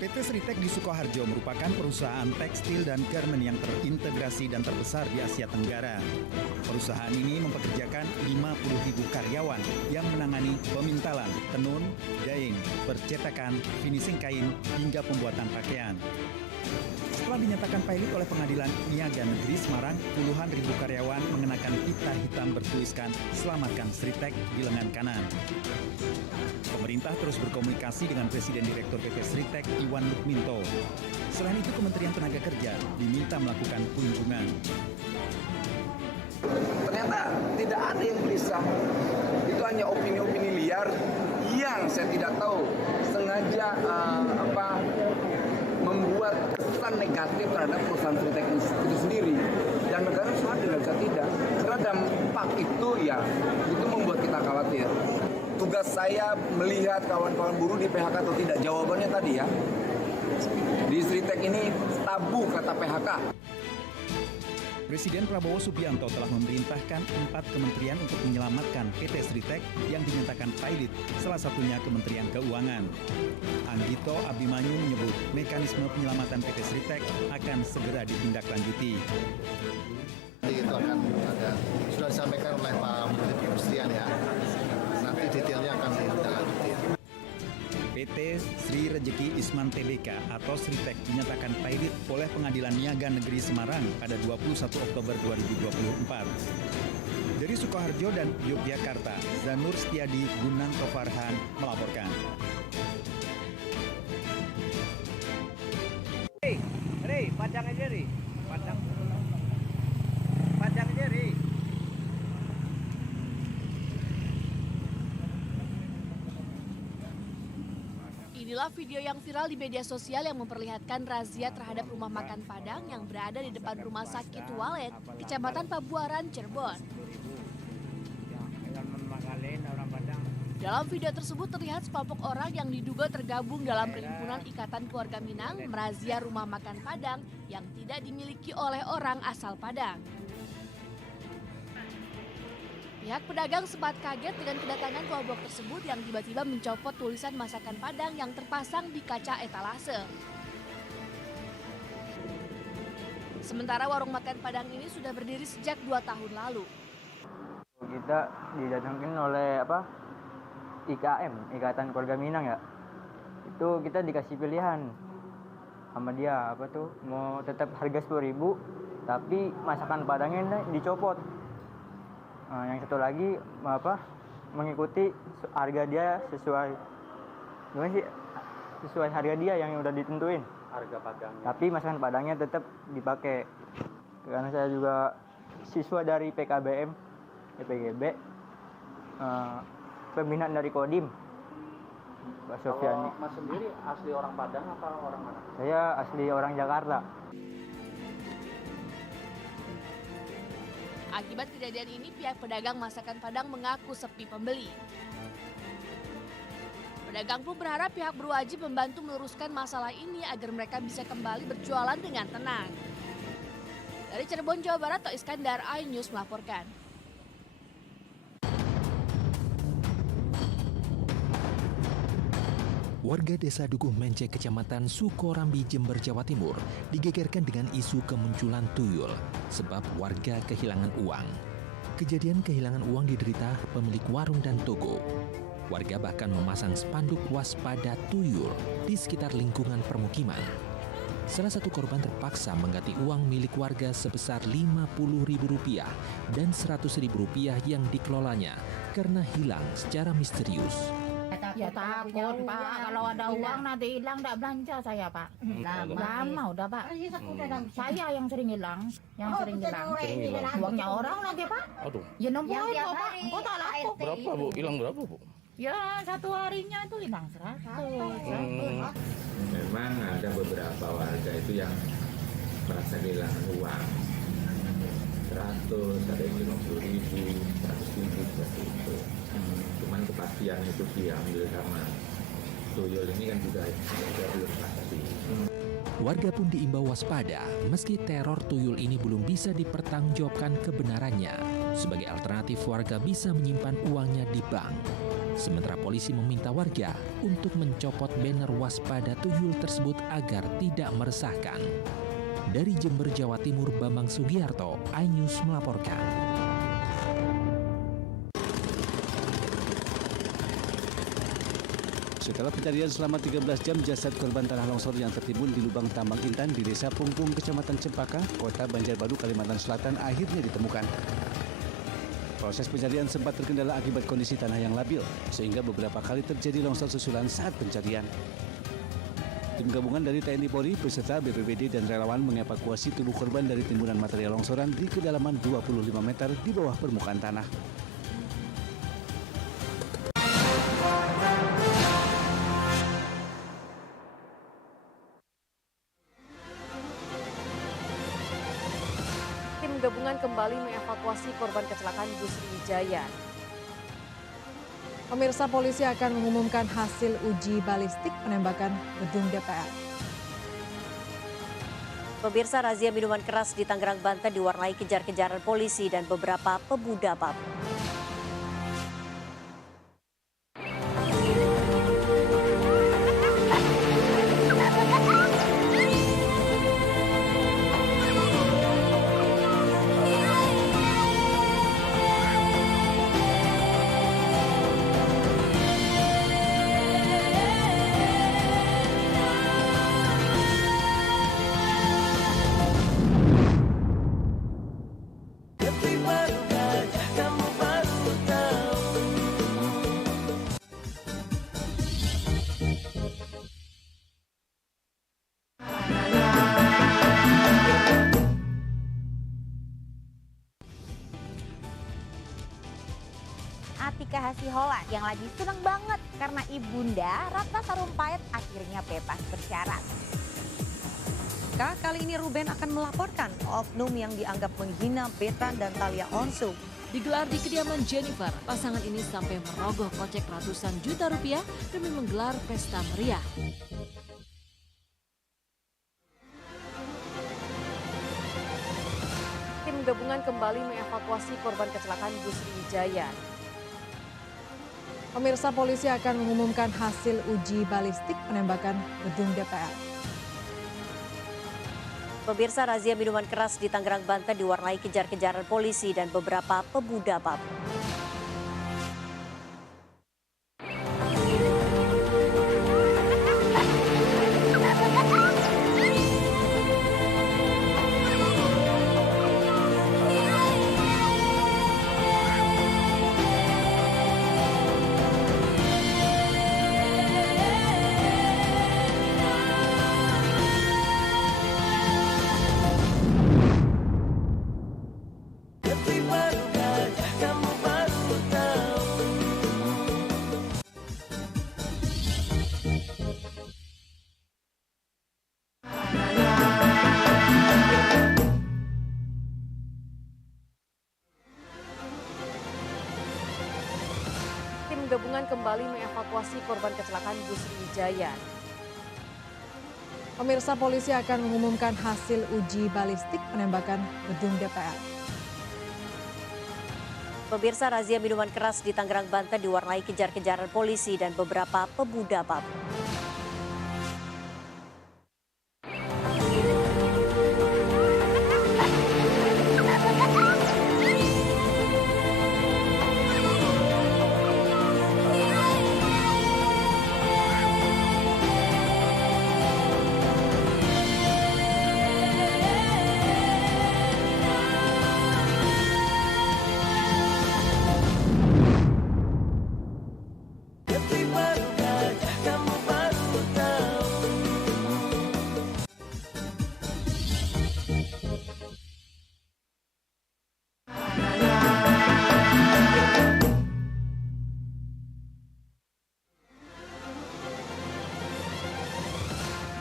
PT Sritek di Sukoharjo merupakan perusahaan tekstil dan garmen yang terintegrasi dan terbesar di Asia Tenggara. Perusahaan ini mempekerjakan 50.000 karyawan yang menangani pemintalan, tenun, dyeing, percetakan, finishing kain, hingga pembuatan pakaian. Setelah dinyatakan pilot oleh Pengadilan Niaga Negeri Semarang, puluhan ribu karyawan mengenakan pita hitam bertuliskan "Selamatkan Sritek" di lengan kanan. Pemerintah terus berkomunikasi dengan Presiden Direktur PT Sritek, Iwan Lukminto. Selain itu, Kementerian Tenaga Kerja diminta melakukan kunjungan. Ternyata tidak ada yang gelisah. Itu hanya opini-opini liar yang saya tidak tahu sengaja membuat kesan negatif terhadap perusahaan Sritek itu sendiri. Dan negara sadar bisa tidak. Karena dampak itu itu membuat kita khawatir. Tugas saya melihat kawan-kawan buruh di PHK atau tidak. Jawabannya tadi ya. Di Sritek ini tabu kata PHK. Presiden Prabowo Subianto telah memerintahkan 4 kementerian untuk menyelamatkan PT Sritek yang dinyatakan pilot, salah satunya Kementerian Keuangan. Anggito Abimanyu menyebut mekanisme penyelamatan PT Sritek akan segera ditindaklanjuti. Itu akan ada, sudah disampaikan oleh Pak Menteri Perindustrian ya. Nanti detailnya akan ditindaklanjuti. PT Sri Rejeki Isman Tbk atau Sritek dinyatakan pilot oleh Pengadilan Niaga Negeri Semarang pada 21 Oktober 2024. Dari Sukoharjo dan Yogyakarta, Zanur Setiadi Gunanto Farhan melaporkan. Padang aja, Ri. Padang aja, Ri. Inilah video yang viral di media sosial yang memperlihatkan razia terhadap rumah makan Padang yang berada di depan Rumah Sakit Walet, Kecamatan Pabuaran, Cirebon. Dalam video tersebut terlihat sekelompok orang yang diduga tergabung dalam Perhimpunan Ikatan Keluarga Minang merazia rumah makan Padang yang tidak dimiliki oleh orang asal Padang. Pihak pedagang sempat kaget dengan kedatangan kelompok tersebut yang tiba-tiba mencopot tulisan masakan Padang yang terpasang di kaca etalase. Sementara warung makan Padang ini sudah berdiri sejak 2 tahun lalu. Kita didatangkan oleh IKM, Ikatan Keluarga Minang ya. Itu kita dikasih pilihan sama dia mau tetap harga 10.000 tapi masakan Padangnya dicopot. Nah, yang satu lagi mengikuti harga dia sesuai harga dia yang udah ditentuin harga Padangnya. Tapi masakan Padangnya tetap dipakai. Karena saya juga siswa dari PKBM, PGB, pembinaan dari Kodim. Pak Sofiani. Mas sendiri asli orang Padang apa orang mana? Saya asli orang Jakarta. Akibat kejadian ini, pihak pedagang masakan Padang mengaku sepi pembeli. Pedagang pun berharap pihak berwajib membantu meluruskan masalah ini agar mereka bisa kembali berjualan dengan tenang. Dari Cirebon, Jawa Barat, Tok Iskandar, iNews melaporkan. Warga desa Dukuh Mence, Kecamatan Sukorambi, Jember, Jawa Timur, digegerkan dengan isu kemunculan tuyul sebab warga kehilangan uang. Kejadian kehilangan uang diderita pemilik warung dan toko. Warga bahkan memasang spanduk waspada tuyul di sekitar lingkungan permukiman. Salah satu korban terpaksa mengganti uang milik warga sebesar Rp50.000 dan Rp100.000 yang dikelolanya karena hilang secara misterius. Ya takut Pak, kalau ada uang nanti hilang tidak belanja saya Pak. Lama udah Pak. Saya yang sering hilang, Uangnya orang lagi Pak. Aduh. Ya nomborin kok Pak, kok tak laku. Berapa Bu? Hilang berapa Bu? Ya 1 harinya itu hilang 100. Memang ada beberapa warga itu yang merasa kehilangan uang. 100, ada yang 50.000, 100.000 seperti itu. Cuman kepastian itu diambil sama tuyul ini kan juga belum pasti. Warga pun diimbau waspada meski teror tuyul ini belum bisa dipertanggungjawabkan kebenarannya. Sebagai alternatif, warga bisa menyimpan uangnya di bank. Sementara polisi meminta warga untuk mencopot banner waspada tuyul tersebut agar tidak meresahkan. Dari Jember, Jawa Timur, Bambang Sugiarto, iNews melaporkan. Setelah pencarian selama 13 jam, jasad korban tanah longsor yang tertimbun di lubang tambang intan di Desa Pungpung, Kecamatan Cempaka, Kota Banjarbaru, Kalimantan Selatan akhirnya ditemukan. Proses pencarian sempat terkendala akibat kondisi tanah yang labil, sehingga beberapa kali terjadi longsor susulan saat pencarian. Tim gabungan dari TNI Polri beserta BPBD dan relawan mengevakuasi tubuh korban dari timbunan material longsoran di kedalaman 25 meter di bawah permukaan tanah. Tim gabungan kembali mengevakuasi korban kecelakaan bus Sriwijaya. Pemirsa, polisi akan mengumumkan hasil uji balistik penembakan gedung DPR. Pemirsa, razia minuman keras di Tangerang, Banten diwarnai kejar-kejaran polisi dan beberapa pemuda PAP. Atika Hasihola yang lagi seneng banget karena ibunda Ratna Sarumpait akhirnya bebas bersyarat. Kali ini Ruben akan melaporkan oknum yang dianggap menghina Betran dan Thalia Onsu. Digelar di kediaman Jennifer, pasangan ini sampai merogoh kocek ratusan juta rupiah demi menggelar pesta meriah. Tim gabungan kembali mengevakuasi korban kecelakaan bus Sriwijaya. Pemirsa, polisi akan mengumumkan hasil uji balistik penembakan gedung DPR. Pemirsa, razia minuman keras di Tangerang, Banten diwarnai kejar-kejaran polisi dan beberapa pemuda PAP. Tim gabungan kembali mengevakuasi korban kecelakaan bus Sriwijaya. Pemirsa, polisi akan mengumumkan hasil uji balistik penembakan gedung DPR. Pemirsa, razia minuman keras di Tangerang, Banten diwarnai kejar-kejaran polisi dan beberapa pemuda PAP.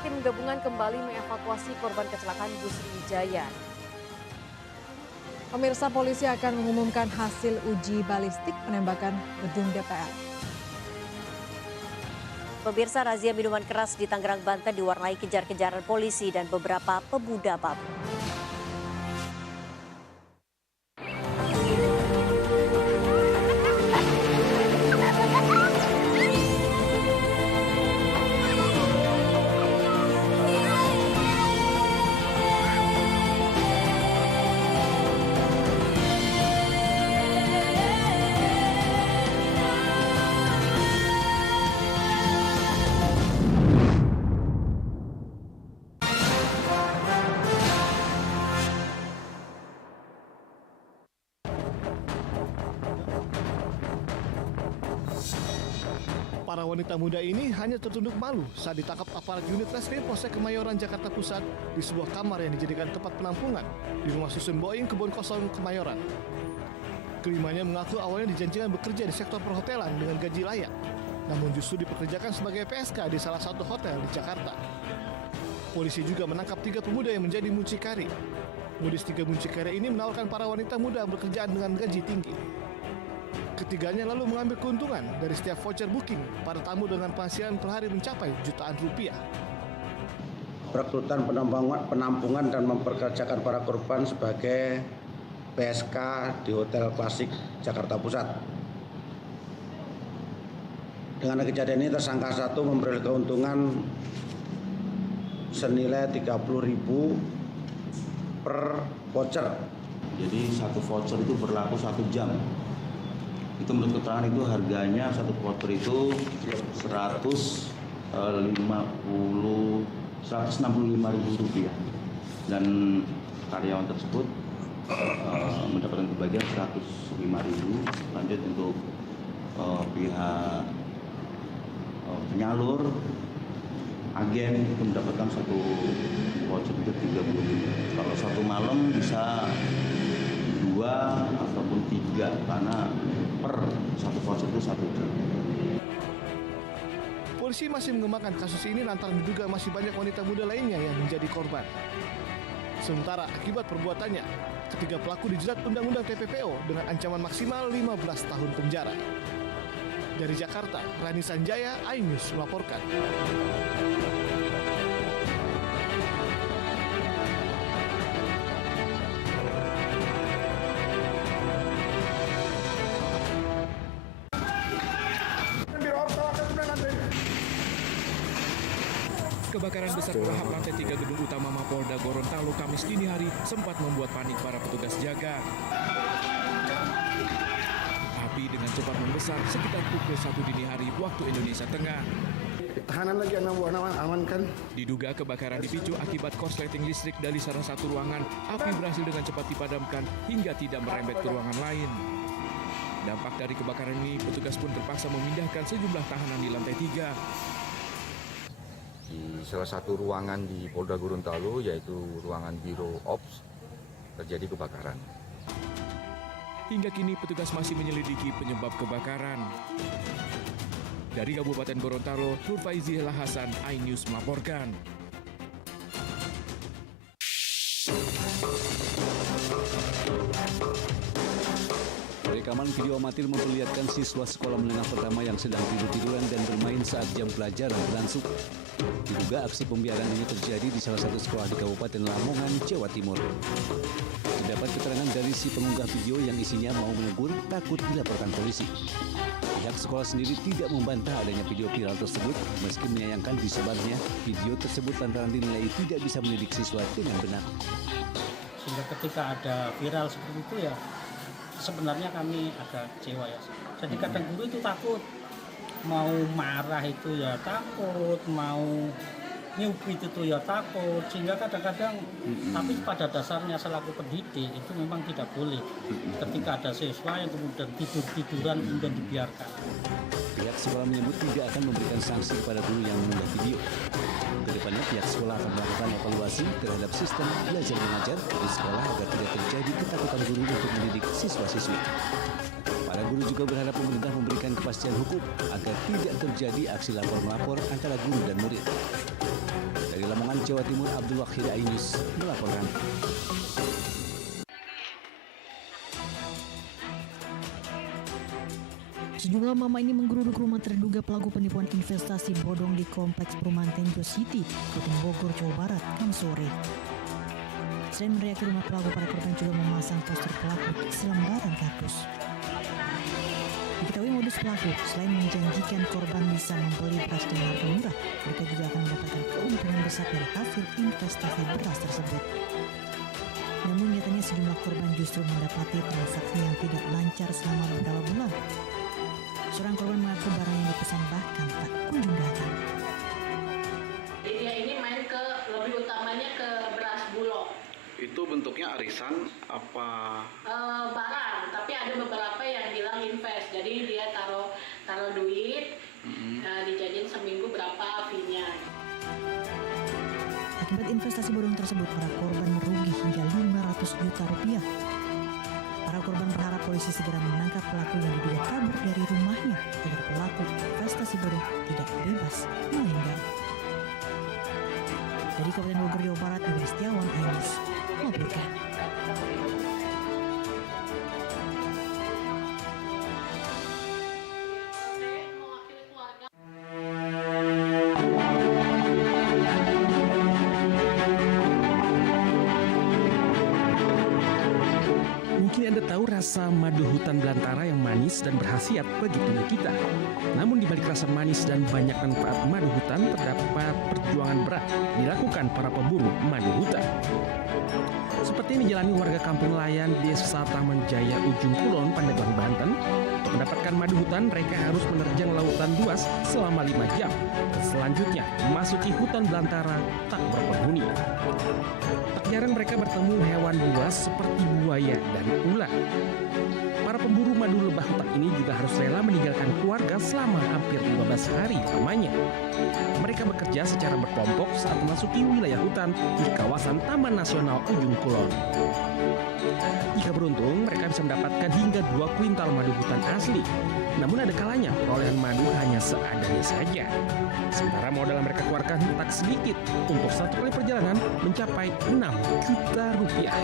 Tim gabungan kembali mengevakuasi korban kecelakaan bus Sriwijaya. Pemirsa, polisi akan mengumumkan hasil uji balistik penembakan gedung DPR. Pemirsa, razia minuman keras di Tangerang, Banten diwarnai kejar-kejaran polisi dan beberapa pemuda mabuk. Para wanita muda ini hanya tertunduk malu saat ditangkap aparat unit reskrim Polsek Kemayoran, Jakarta Pusat di sebuah kamar yang dijadikan tempat penampungan di rumah susun Boeing Kebon Kosong, Kemayoran. Kelimanya mengaku awalnya dijanjikan bekerja di sektor perhotelan dengan gaji layak, namun justru dipekerjakan sebagai PSK di salah satu hotel di Jakarta. Polisi juga menangkap 3 pemuda yang menjadi mucikari. Modus 3 mucikari ini menawarkan para wanita muda bekerjaan dengan gaji tinggi. Ketiganya lalu mengambil keuntungan dari setiap voucher booking para tamu dengan penghasilan per hari mencapai jutaan rupiah. Perekrutan, penampungan dan memperkerjakan para korban sebagai PSK di Hotel Klasik Jakarta Pusat. Dengan kejadian ini tersangka 1 memperoleh keuntungan senilai 30.000 per voucher. Jadi satu voucher itu berlaku 1 jam. Itu menurut keterangan itu harganya satu voucher itu 165.000 rupiah, dan karyawan tersebut mendapatkan kebagian 105.000. Lanjut untuk pihak penyalur, agen itu mendapatkan satu voucher itu 30.000. Kalau satu malam bisa 2 ataupun 3 karena per satu voucher itu 1 jam. Polisi masih mengembangkan kasus ini lantaran diduga masih banyak wanita muda lainnya yang menjadi korban. Sementara akibat perbuatannya, ketiga pelaku dijerat Undang-Undang TPPO dengan ancaman maksimal 15 tahun penjara. Dari Jakarta, Rani Sanjaya, iNews melaporkan. Kebakaran besar melahap lantai 3 gedung utama Mapolda Gorontalo Kamis dini hari sempat membuat panik para petugas jaga. Api dengan cepat membesar sekitar pukul 1 dini hari waktu Indonesia Tengah. Tahanan lagi amankan. Diduga kebakaran dipicu akibat korsleting listrik dari salah satu ruangan. Api berhasil dengan cepat dipadamkan hingga tidak merembet ke ruangan lain. Dampak dari kebakaran ini, petugas pun terpaksa memindahkan sejumlah tahanan di lantai 3. Di salah satu ruangan di Polda Gorontalo, yaitu ruangan Biro Ops, terjadi kebakaran. Hingga kini petugas masih menyelidiki penyebab kebakaran. Dari Kabupaten Gorontalo, Nurfaizi Hasan, iNews melaporkan. Rekaman video amatir memperlihatkan siswa sekolah menengah pertama yang sedang tidur-tiduran dan bermain saat jam pelajaran berlangsung. Diduga aksi pembiaran ini terjadi di salah satu sekolah di Kabupaten Lamongan, Jawa Timur. Terdapat keterangan dari si pengunggah video yang isinya mau menegur takut dilaporkan polisi. Pihak sekolah sendiri tidak membantah adanya video viral tersebut, meski menyayangkan disebarnya video tersebut lantaran dinilai tidak bisa mendidik siswa dengan benar. Sehingga ketika ada viral seperti itu ya, sebenarnya kami agak kecewa ya. Jadi kadang guru itu takut, mau marah itu ya takut, mau nyubit itu ya takut, sehingga kadang-kadang tapi pada dasarnya selaku pendidik itu memang tidak boleh ketika ada siswa yang kemudian tidur-tiduran kemudian dibiarkan. Pihak sekolah menyebut tidak akan memberikan sanksi kepada guru yang mengunggah video. Kedepannya pihak sekolah akan melakukan evaluasi terhadap sistem belajar mengajar di sekolah agar tidak terjadi ketakutan guru untuk mendidik siswa-siswi. Para guru juga berharap pemerintah memberikan kepastian hukum agar tidak terjadi aksi lapor-melapor antara guru dan murid. Dari Lamongan, Jawa Timur, Abdul Wahid, iNews melaporkan. Sejumlah mama ini menggeruduk rumah terduga pelaku penipuan investasi bodong di Kompleks Perumahan Tenjo City, Kuting Bogor, Jawa Barat, Kamis sore. Selain meneriaki rumah pelaku, para korban juga memasang poster pelaku di selembaran kardus. Diketahui modus pelaku, selain menjanjikan korban bisa membeli beras dengan harga murah, mereka juga akan mendapatkan keuntungan besar dari hasil investasi beras tersebut. Namun nyatanya sejumlah korban justru mendapati transaksi yang tidak lancar selama beberapa bulan. Seorang korban mengaku barang yang dipesan bahkan tak kunjung datang. Dia ini main ke, lebih utamanya ke beras Bulog. Itu bentuknya arisan apa? Barang, tapi ada beberapa yang bilang invest. Jadi dia taruh duit, dijadiin seminggu berapa fee-nya. Akibat investasi bodong tersebut, para korban merugi hingga 500 juta rupiah. Para korban berharap polisi segera menangkap pelaku yang diduga kabur dari rumahnya agar pelaku investasi bodong tidak bebas melenggang. Dari Kabupaten Bogor, Jawa Barat, Ibu Setiawan, Ainus melaporkan. Mungkin Anda tahu rasa madu hutan belantara yang manis dan berkhasiat bagi tubuh kita. Namun di balik rasa manis dan banyak manfaat madu hutan terdapat perjuangan berat dilakukan para pemburu madu hutan. Seperti yang dijalani warga kampung Layan Desa Taman Jaya Ujung Kulon, Pandeglang, Banten. Untuk mendapatkan madu hutan, mereka harus menerjang lautan luas selama 5 jam. Selanjutnya, memasuki hutan belantara tak berpenghuni. Tak jarang mereka bertemu hewan buas seperti buaya dan ular. Para pemburu madu lebah hutan ini juga harus rela meninggalkan keluarga selama hampir 15 hari lamanya. Mereka bekerja secara berkelompok saat memasuki wilayah hutan di kawasan Taman Nasional Ujung Kulon. Jika beruntung, mereka bisa mendapatkan hingga 2 kuintal madu hutan asli. Namun ada kalanya perolehan madu hanya seadanya saja. Sementara modal yang mereka keluarkan tak sedikit, untuk satu kali perjalanan mencapai 6 juta rupiah.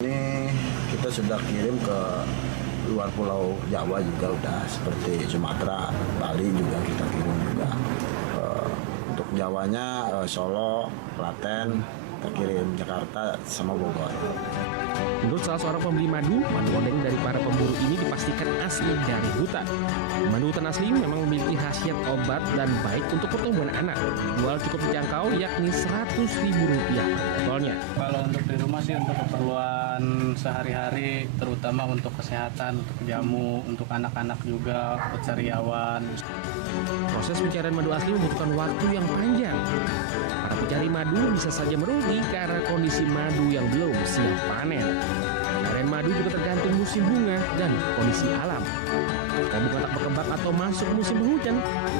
Ini kita sudah kirim ke luar pulau Jawa juga udah, seperti Sumatera, Bali juga kita kirim juga. Untuk Jawanya Solo, Klaten, kita kirim Jakarta sama Bogor. Menurut salah seorang pembeli madu odeng dari para pemburu ini dipastikan asli dari hutan. Madu hutan asli memang memiliki khasiat obat dan baik untuk pertumbuhan anak. Jual cukup terjangkau, yakni Rp100.000 per botolnya. Kalau untuk di rumah sih untuk keperluan sehari-hari, terutama untuk kesehatan, untuk jamu, untuk anak-anak juga, untuk sariawan. Proses pencarian madu asli membutuhkan waktu yang panjang. Para pencari madu bisa saja merugi karena kondisi madu yang belum siap panen. Panen madu juga tergantung musim bunga dan kondisi alam. Jika bunga tak berkembang atau masuk musim penghujan,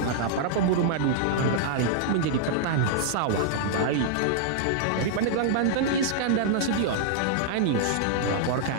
maka para pemburu madu akan beralih menjadi petani sawah kembali. Dari Pandeglang, Banten, Iskandar Nasution, iNews melaporkan.